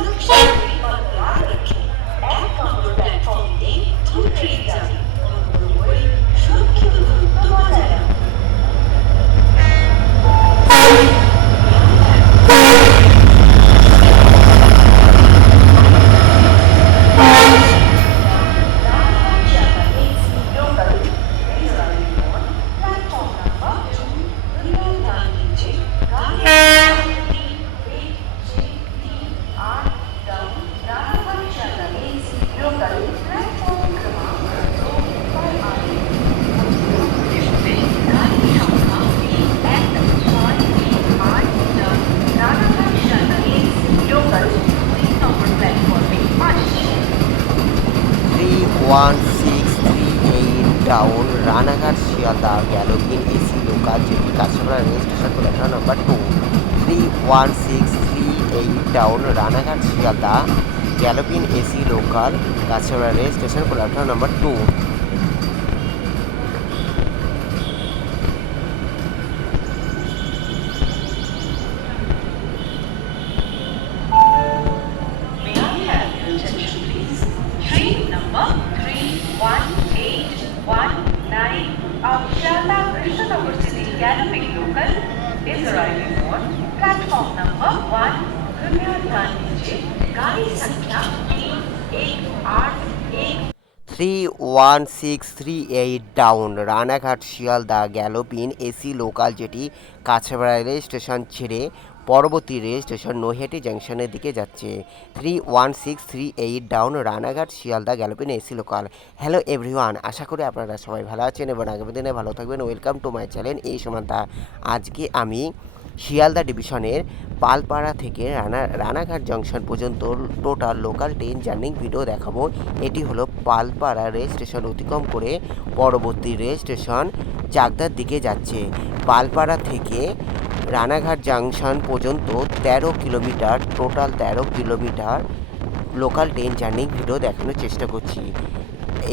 সুরক্ষিতভাবে পাতালা রেখে 1 নম্বর প্ল্যাটফর্মে 2 ট্রেন যাবে। অনুগ্রহ করে সুরক্ষিত দূরত্ব বজায় রাখুন। One six three eight down Ranaghat Sealdah galloping AC local যেটি কাছড়া rail station platform number 2। 31638 down Ranaghat Sealdah galloping AC local কাছড়া rail station platform number 2। Of Sharda Krishnanagar City Galloping Local is arriving on platform number 1. कृपया ध्यान दीजिए गाड़ी संख्या 318 31638 down Ranaghat Sealdah galloping AC local যেটি কাছড়া রেল স্টেশন ছেড়ে পরবর্তী রেল স্টেশন নৈহাটি জাংশনের দিকে যাচ্ছে। 31638 down Ranaghat Sealdah galloping AC local. Hello everyone, আশা করি আপনারা সবাই ভালো আছেন এবং আগামী দিনে ভালো থাকবেন। ওয়েলকাম টু মাই চ্যানেল এই সমান্তা। আজকে আমি শিয়ালদা ডিভিশনের পালপাড়া থেকে রানাঘাট জংশন পর্যন্ত total local train journey video দেখাবো। এটি হলো পালপাড়া রেল স্টেশন অতিক্রম করে পরবর্তী রেল স্টেশন চাকদার দিকে যাচ্ছে। পালপাড়া থেকে রানাঘাট জাংশন পর্যন্ত 13 kilometre, total 13 kilometre local train journey video দেখানোর চেষ্টা করছি।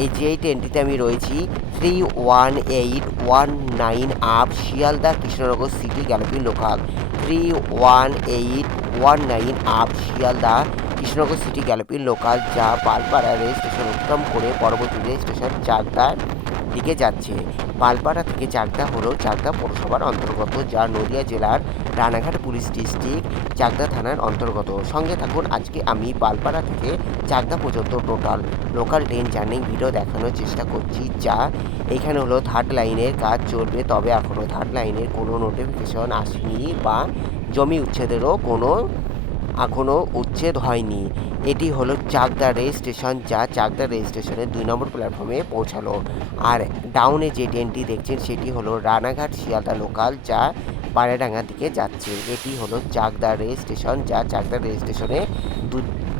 এই ট্রেনটিতে আমি রয়েছি 31819 up Sealdah Krishnanagar city galloping local. 31819 up Sealdah Krishnanagar city galloping local, যা পালপাড়া রেল স্টেশন অতিক্রম করে পরবর্তী রেল স্টেশন চাকদার দিকে যাচ্ছে। পালপাড়া থেকে চাকদা হলো চাকদা পৌরসভার অন্তর্গত, যা নদিয়া জেলার রানাঘাট পুলিশ ডিস্ট্রিক্ট চাকদা থানার অন্তর্গত। সঙ্গে থাকুন, আজকে আমি পালপাড়া থেকে চাকদা পর্যন্ত total local train journey video দেখানোর চেষ্টা করছি। যা এখানে হলো থার্ড লাইনের কাজ চলবে, তবে এখনও থার্ড লাইনের কোনো নোটিফিকেশন আসেনি বা জমি উচ্ছেদেরও কোনো এখনও উচ্ছেদ হয়নি। এটি হলো চাকদা রেল স্টেশন, যা চাকদা রেল স্টেশনের 2 নম্বর প্ল্যাটফর্মে পৌঁছালো। আর ডাউনে যে ট্রেনটি দেখছেন সেটি হলো রানাঘাট শিয়ালদা লোকাল, যা পায়রাডাঙ্গার দিকে যাচ্ছে। এটি হলো চাকদা রেল স্টেশন, যা চাকদা রেল স্টেশনে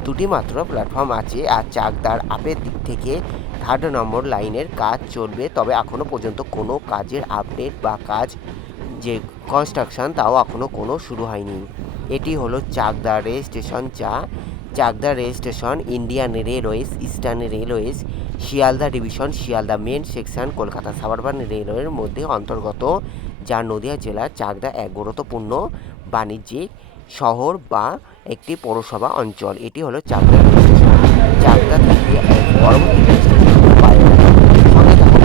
দুটি মাত্র প্ল্যাটফর্ম আছে। আর চাকদার আপের দিক থেকে থার্ড নম্বর লাইনের কাজ চলবে, তবে এখনও পর্যন্ত কোনো কাজের আপডেট বা কাজ যে কনস্ট্রাকশন তাও এখনও কোনো শুরু হয়নি। এটি হলো চাকদা রেল স্টেশন, যা Chakdah rail station Indian railways, eastern railways, Sealdah division, Sealdah main section, Kolkata suburban রেলওয়ের মধ্যে অন্তর্গত, যা নদিয়া জেলার চাকদা এক গুরুত্বপূর্ণ বাণিজ্যিক শহর বা একটি পৌরসভা অঞ্চল। এটি হলো চাকদা রেল স্টেশন। চাকদা থেকে পরবর্তী রেল স্টেশন পায়রাডাঙ্গা। সঙ্গে থাকুন।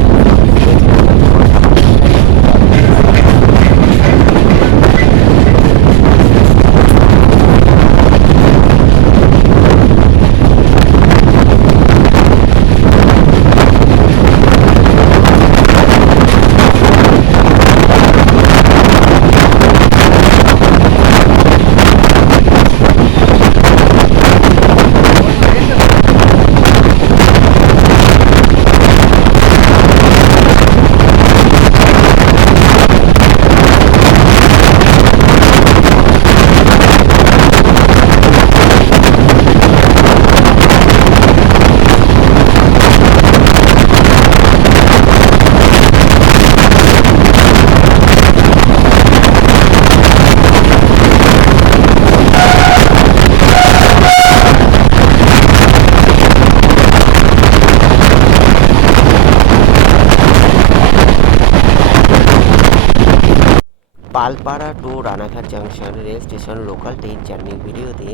Palpara to Ranaghat junction rail station local train journey ভিডিওতে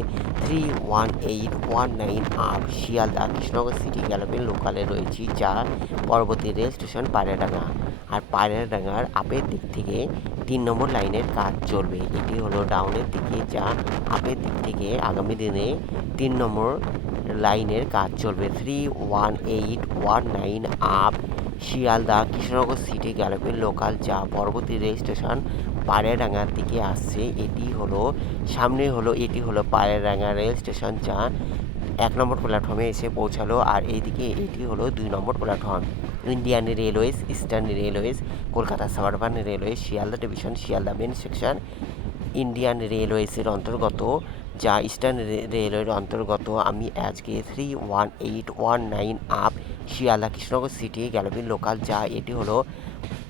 31819 up Sealdah Krishnanagar city galloping লোকালে রয়েছি, যা পরবর্তী রেল স্টেশন পায়রাডাঙ্গা। আর পায়রাডাঙ্গার আপের দিক থেকে 3 নম্বর লাইনের কাজ চলবে। এটি হলো ডাউনের দিকে, যা আপের দিক থেকে আগামী দিনে 3 নম্বর লাইনের কাজ চলবে। 31819 up Sealdah Krishnanagar city galloping local, যা পরবর্তী রেল স্টেশন পায়রাডাঙ্গার দিকে আসছে। এটি হলো পায়রাডাঙ্গা রেল স্টেশন, যা 1 নম্বর প্ল্যাটফর্মে এসে পৌঁছালো। আর এইদিকে এটি হলো 2 নম্বর platform. Indian railways, eastern railways, Kolkata suburban railway, Sealdah division, Sealdah main section Indian রেলওয়েজের অন্তর্গত, যা ইস্টার্ন রেলওয়ের অন্তর্গত। আমি আজকে 31819 up Sealdah Krishnanagar city galloping local, যা এটি হলো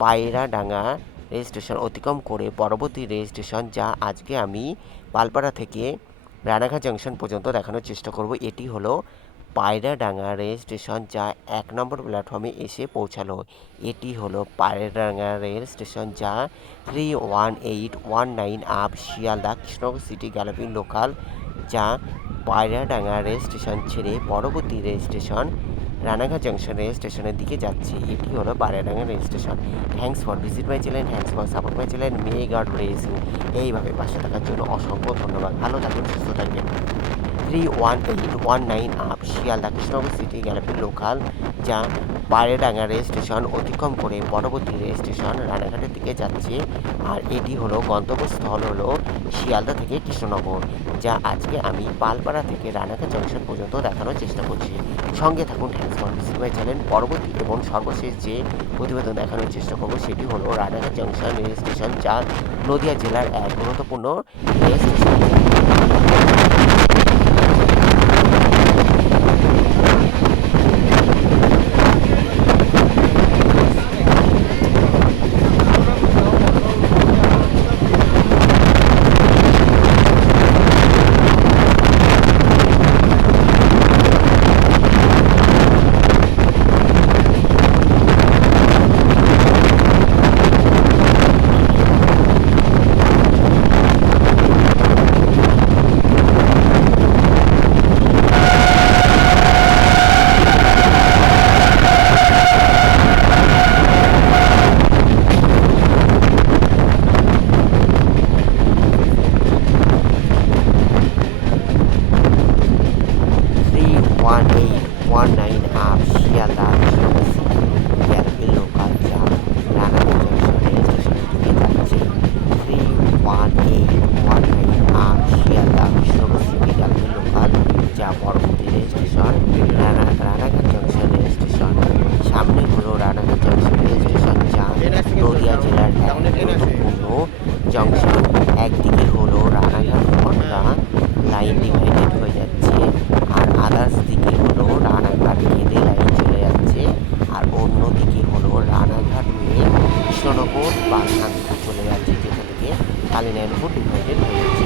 পায়রাডাঙ্গা রেল স্টেশন অতিক্রম করে পরবর্তী রেল স্টেশন, যা আজকে আমি পালপাড়া থেকে রানাঘাট জাংশন পর্যন্ত দেখানোর চেষ্টা করব। এটি হলো পায়রাডাঙ্গা রেল স্টেশন, যা 1 নম্বর প্ল্যাটফর্মে এসে পৌঁছালো। এটি হলো পায়রাডাঙ্গা রেল স্টেশন, যা 31819 up Sealdah Krishnanagar city galloping local, যা পায়রাডাঙ্গা রেল স্টেশন ছেড়ে পরবর্তী rail station Ranaghat junction rail স্টেশনের দিকে যাচ্ছে। এটি হলো Payradanga rail station. Thanks for visit my channel, thanks for support my channel, may God bless you. এইভাবে পাশে থাকার জন্য অসংখ্য ধন্যবাদ। ভালো থাকুন, সুস্থ থাকবেন। 31819 up Sealdah Krishnanagar city galloping local, যা পায়রাডাঙ্গা রেল স্টেশন অতিক্রম করে পরবর্তী রেল স্টেশন রানাঘাটের দিকে যাচ্ছে। আর এটি হলো গন্তব্যস্থল হলো শিয়ালদা থেকে কৃষ্ণনগর, যা আজকে আমি পালপাড়া থেকে রানাঘাট জংশন পর্যন্ত দেখানোর চেষ্টা করছি। সঙ্গে থাকুন, thanks for visit my channel. পরবর্তী এবং সর্বশেষ যে প্রতিবেদন দেখানোর চেষ্টা করব সেটি হলো রানাঘাট জংশন রেল স্টেশন, যা নদিয়া জেলার এক গুরুত্বপূর্ণ rail station. Up Sealdah Krishnanagar city galloping local, যা রানাঘাট জংশন রেল স্টেশনের দিকে যাচ্ছে। 31819 up Sealdah Krishnanagar city galloping local, যা পরবর্তী rail station Ranaghat junction rail station. সামনে হলো রানাঘাট জংশন রেল স্টেশন, যা নদিয়া জেলার এক গুরুত্বপূর্ণ জংশন। একদিকে হলো রানাঘাট বনগাঁ লাইন ডিভাইডেড হয়ে যাচ্ছে, আর আদার্স দিকে হলো রানাঘাট কেঁদে লাইন চলে যাচ্ছে, আর অন্যদিকে হলো রানাঘাট হয়ে কৃষ্ণনগর বা শান্তিপুর চলে যাচ্ছে, যেটা থেকে কালীনারায়ণপুর ডিভাইডেড হয়ে যাচ্ছে।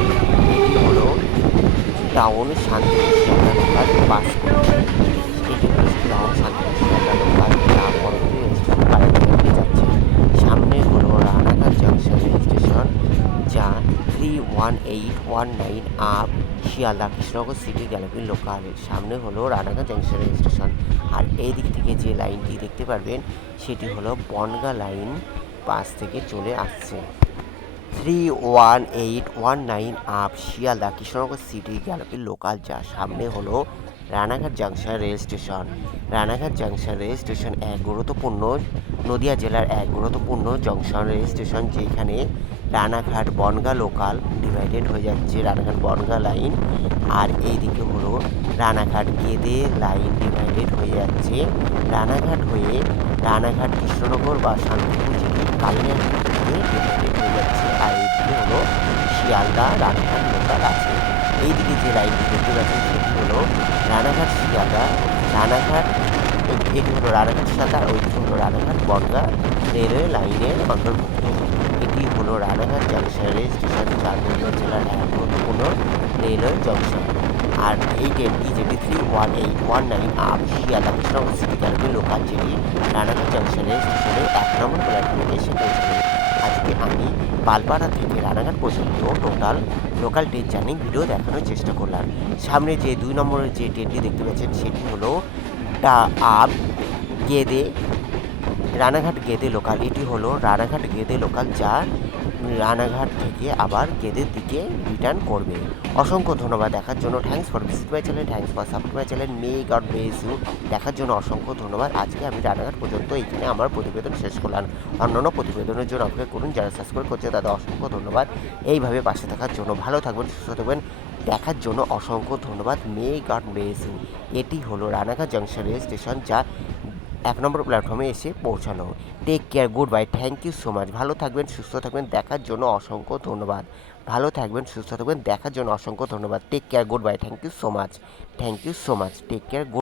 এটি হলো town Shantipur Sealdah local pass করছে। এটি হলো টাউন শান্তিপুর শিয়ালদা লোকাল, যা পরবর্তী রেল স্টেশন পায়রাডাঙ্গা যাচ্ছে। সামনে হলো রানাঘাট জংশন রেল স্টেশন, যা 31819 up Sealdah Krishnanagar city galloping local. সামনে হলো রানাঘাট জংশন রেল স্টেশন। আর এই দিক থেকে যে লাইনটি দেখতে পারবেন সেটি হলো বনগাঁ লাইন পাশ থেকে চলে আসছে। 31819 up Sealdah Krishnanagar city galloping local, যা সামনে হলো Ranaghat junction rail station. Ranaghat junction rail station এক গুরুত্বপূর্ণ নদিয়া জেলার এক গুরুত্বপূর্ণ জংশন রেল স্টেশন, যেখানে রানাঘাট বনগাঁ লোকাল ডিভাইডেড হয়ে যাচ্ছে, রানাঘাট বনগাঁ লাইন। আর এইদিকে হলো রানাঘাট কেঁদে লাইন ডিভাইডেড হয়ে যাচ্ছে। রানাঘাট হয়ে রানাঘাট কৃষ্ণনগর বা শান্তিপুর যেটি কালীনারায়ণপুর থেকে ডিভাইডেড হয়ে যাচ্ছে। আর এইদিকে হলো শিয়ালদা রানাঘাট লোকাল আছে। এইদিকে যে লাইনটি দেখতে পাচ্ছেন সেটি হলো রানাঘাট শিয়ালদা, রানাঘাট, এটি হলো রানাঘাট শিয়ালদা, ওইটি হলো রানাঘাট বনগাঁ রেলওয়ে লাইনের অন্তর্ভুক্ত। এটি হলো রানাঘাট জংশন রেল স্টেশন, যা নদিয়া জেলার এক গুরুত্বপূর্ণ রেলওয়ে জংশন। আর এই ট্রেনটি যেটি 31819 up Sealdah Krishnanagar city galloping local, যেটি রানাঘাট জংশন রেল স্টেশনের 1 নম্বর প্ল্যাটফর্মে এসে পৌঁছাবে। আজকে আমি পালপাড়া থেকে রানাঘাট পর্যন্ত total local train journey video দেখানোর চেষ্টা করলাম। সামনে যে 2 নম্বরের যে ট্রেনটি দেখতে পাচ্ছেন সেটি হলো গেদে রানাঘাট গেদে লোকাল। এটি হলো রানাঘাট গেদে লোকাল, যা রানাঘাট থেকে আবার গেদের দিকে রিটার্ন করবে। অসংখ্য ধন্যবাদ দেখার জন্য। Thanks for visit my channel, thanks for support my channel. May God bless you. দেখার জন্য অসংখ্য ধন্যবাদ। আজকে আমি রানাঘাট পর্যন্ত এখানে আমার প্রতিবেদন শেষ করলাম। অন্যান্য প্রতিবেদনের জন্য অপেক্ষা করুন। যারা সাবস্ক্রাইব করছে তাদের অসংখ্য ধন্যবাদ এইভাবে পাশে থাকার জন্য। ভালো থাকবেন, সুস্থ থাকবেন। দেখার জন্য অসংখ্য ধন্যবাদ। May God bless you. এটি হলো রানাঘাট জাংশন রেল স্টেশন, যা 1 নম্বর প্ল্যাটফর্মে এসে পৌঁছানো। Take care, good bye, thank you so much. ভালো থাকবেন, সুস্থ থাকবেন। দেখার জন্য অসংখ্য ধন্যবাদ। ভালো থাকবেন, সুস্থ থাকবেন। দেখার জন্য অসংখ্য ধন্যবাদ। Take care, good bye, thank you so much. Thank you so much. Take care, good.